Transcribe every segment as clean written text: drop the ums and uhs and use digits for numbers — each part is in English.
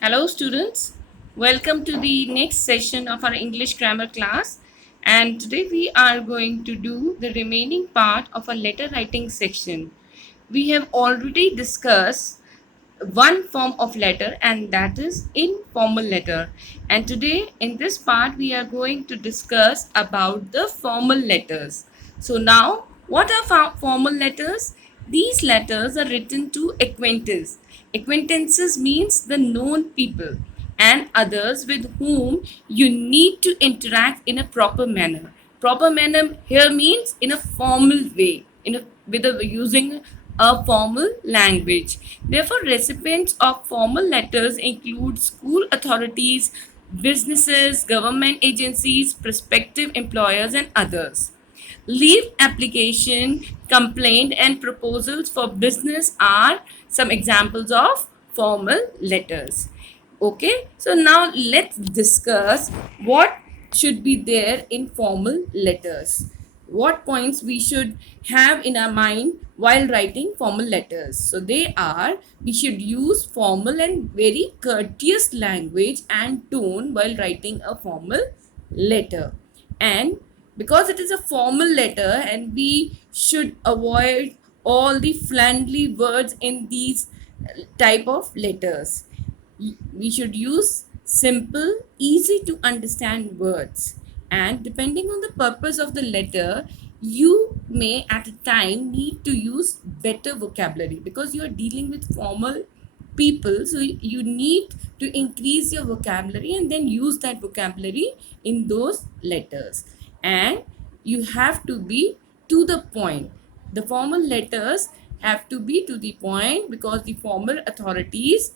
Hello, students. Welcome to the next session of our English grammar class. And today we are going to do the remaining part of our letter writing section. We have already discussed one form of letter, and that is informal letter. And today in this part we are going to discuss about the formal letters. So now, what are formal letters? These letters are written to acquaintances means the known people and others with whom you need to interact in a proper manner. Proper manner here means in a formal way, using a formal language. Therefore, recipients of formal letters include school authorities, businesses, government agencies, prospective employers, and others. Leave application, complaint, and proposals for business are some examples of formal letters. Okay, so now let's discuss what should be there in formal letters. What points we should have in our mind while writing formal letters. So they are, we should use formal and very courteous language and tone while writing a formal letter. And because it is a formal letter, and we should avoid all the friendly words in these type of letters. We should use simple, easy to understand words. And depending on the purpose of the letter, you may at a time need to use better vocabulary because you are dealing with formal people. So you need to increase your vocabulary and then use that vocabulary in those letters. And you have to be to the point. The formal letters have to be to the point because the formal authorities,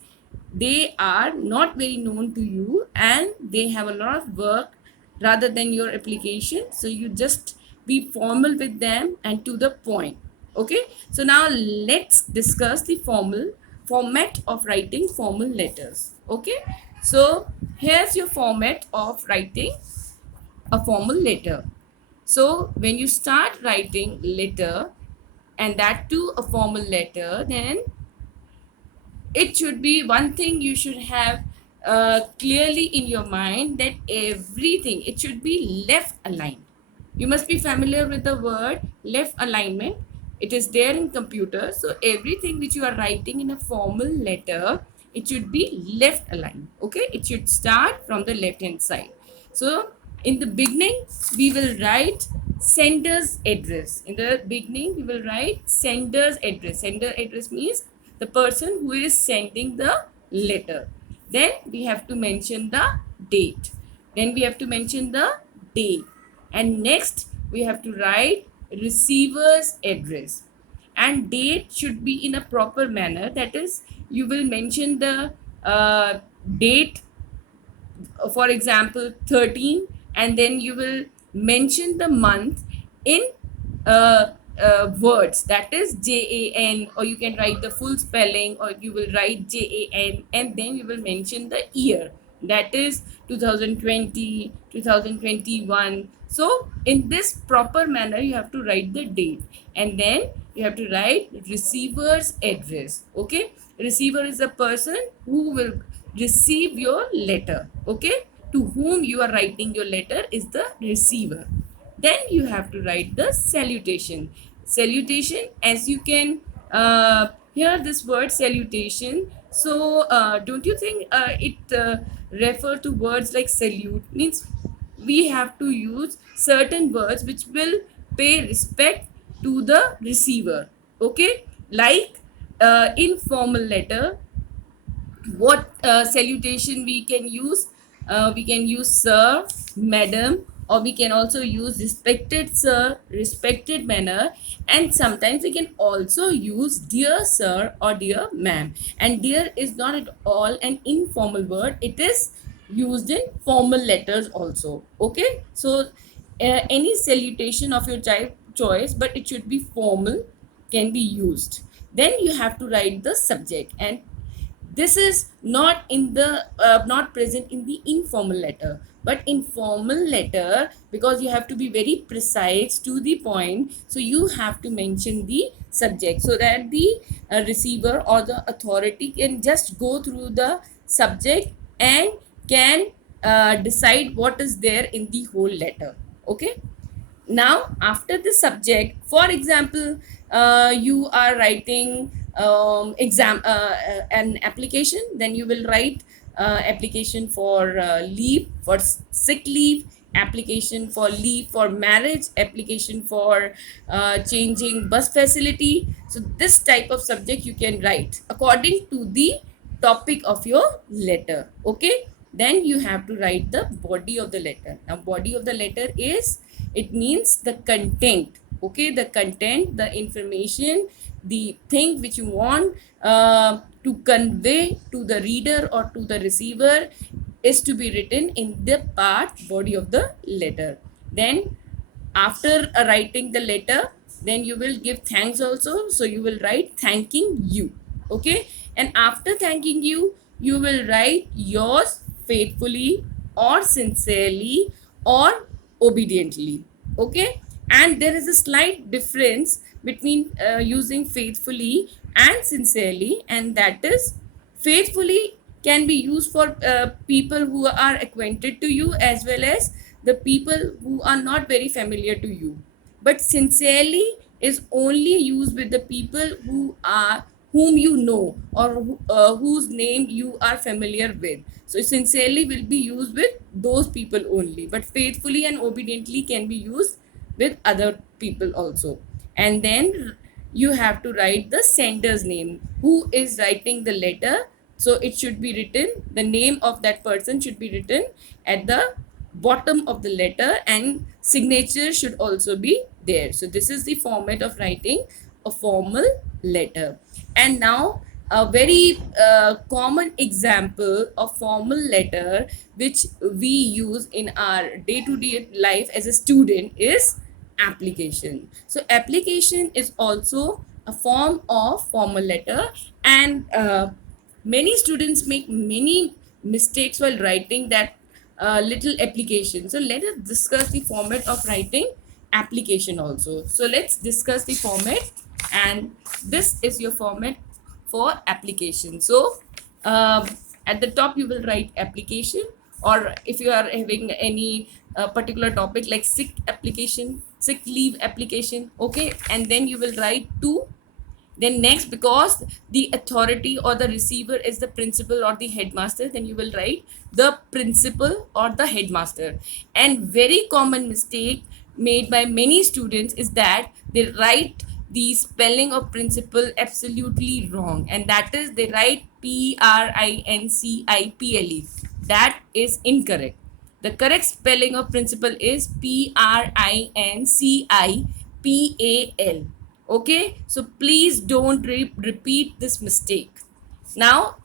they are not very known to you and they have a lot of work rather than your application, so you just be formal with them and to the point. Okay, so now let's discuss the formal format of writing formal letters. Okay, so here's your format of writing a formal letter. So when you start writing letter, and that too a formal letter, then it should be one thing you should have clearly in your mind, that everything, it should be left aligned. You must be familiar with the word left alignment. It is there in computer. So everything which you are writing in a formal letter, it should be left aligned. Okay, it should start from the left hand side. So in the beginning we will write sender's address. In the beginning we will write sender's address. Sender address means the person who is sending the letter. Then we have to mention the date. Then we have to mention the day. And next we have to write receiver's address. And date should be in a proper manner. That is, you will mention the date, for example 13, and then you will mention the month in words, that is JAN, or you can write the full spelling, or you will write JAN, and then you will mention the year, that is 2020, 2021. So in this proper manner you have to write the date, and then you have to write receiver's address. Okay, receiver is the person who will receive your letter. Okay, to whom you are writing your letter is the receiver. Then you have to write the salutation. Salutation, as you can hear this word salutation, so don't you think it refer to words like salute? Means we have to use certain words which will pay respect to the receiver. Okay, like informal letter, what salutation we can use sir, madam, or we can also use respected sir, respected manner, and sometimes we can also use dear sir or dear ma'am. And dear is not at all an informal word, it is used in formal letters also. Okay, so any salutation of your choice, but it should be formal, can be used. Then you have to write the subject. And This is not present in the informal letter, but in formal letter, because you have to be very precise to the point, so you have to mention the subject so that the receiver or the authority can just go through the subject and can decide what is there in the whole letter. Okay. Now after the subject, for example, you are writing an application, then you will write application for leave, for sick leave, application for leave for marriage, application for changing bus facility. So this type of subject you can write according to the topic of your letter. Okay. Then you have to write the body of the letter. Now body of the letter is, it means the content. Okay, the content, the information, the thing which you want to convey to the reader or to the receiver is to be written in the part body of the letter. Then after writing the letter, then you will give thanks also, so you will write thanking you. Okay. And after thanking you, you will write yours faithfully or sincerely or obediently. Okay. And there is a slight difference between using faithfully and sincerely, and that is, faithfully can be used for people who are acquainted to you as well as the people who are not very familiar to you. But sincerely is only used with the people whom you know, or whose name you are familiar with. So sincerely will be used with those people only, but faithfully and obediently can be used with other people also. And then you have to write the sender's name, who is writing the letter. So it should be written, the name of that person should be written at the bottom of the letter, and signature should also be there. So this is the format of writing a formal letter. And now a very common example of formal letter which we use in our day-to-day life as a student is application. So application is also a form of formal letter, and many students make many mistakes while writing that little application. So let us discuss the format of writing application also. So let's discuss the format, and this is your format for application. So at the top you will write application, or if you are having any particular topic like sick application, sick leave application. Okay. And then you will write to, then next, because the authority or the receiver is the principal or the headmaster, then you will write the principal or the headmaster. And very common mistake made by many students is that they write the spelling of principal absolutely wrong, and that is they write principle. That is incorrect. The correct spelling of principal is principal. Okay. So please don't repeat this mistake. Now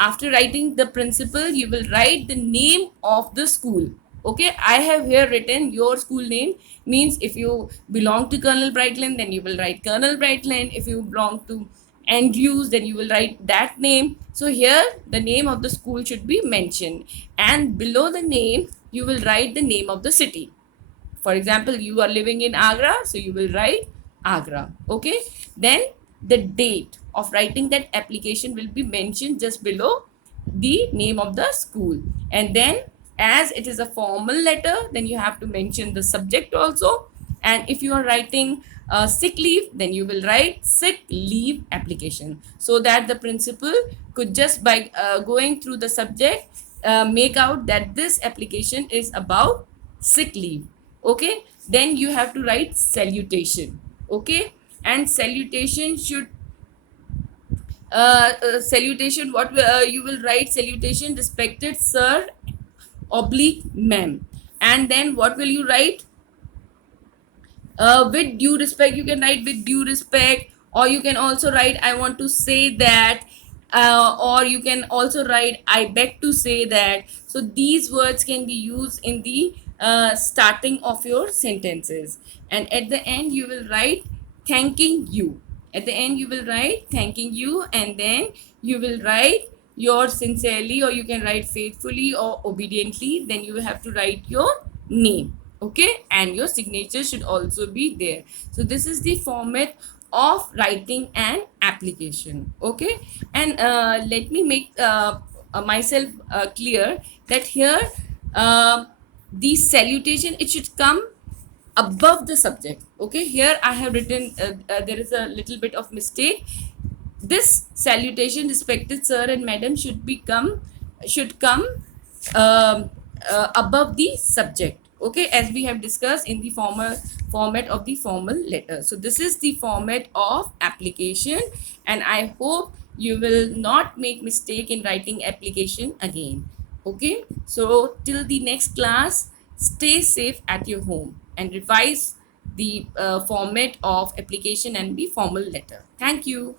after writing the principal, you will write the name of the school. Okay. I have here written your school name, means if you belong to Colonel Brightland, then you will write Colonel Brightland. If you belong to Andrews, then you will write that name. So here the name of the school should be mentioned, and below the name you will write the name of the city. For example, you are living in Agra, so you will write Agra. Okay. Then the date of writing that application will be mentioned just below the name of the school. And then, as it is a formal letter, then you have to mention the subject also. And if you are writing sick leave, then you will write sick leave application, so that the principal could just by going through the subject make out that this application is about sick leave. Okay. Then you have to write salutation. Okay. And salutation should salutation, what you will write salutation, respected sir oblique ma'am. And then what will you write? With due respect, you can write with due respect, or you can also write I want to say that, or you can also write I beg to say that. So these words can be used in the starting of your sentences. And at the end you will write thanking you. At the end you will write thanking you, and then you will write your sincerely, or you can write faithfully or obediently. Then you have to write your name, okay, and your signature should also be there. So this is the format of writing an application, okay. And let me make myself clear that here uh, the salutation, it should come above the subject, okay. Here I have written there is a little bit of mistake. This salutation, respected sir and madam, should come um, above the subject, okay, as we have discussed in the former format of the formal letter. So this is the format of application, and I hope you will not make mistake in writing application again, okay. So till the next class, stay safe at your home and revise the format of application and the formal letter. Thank you.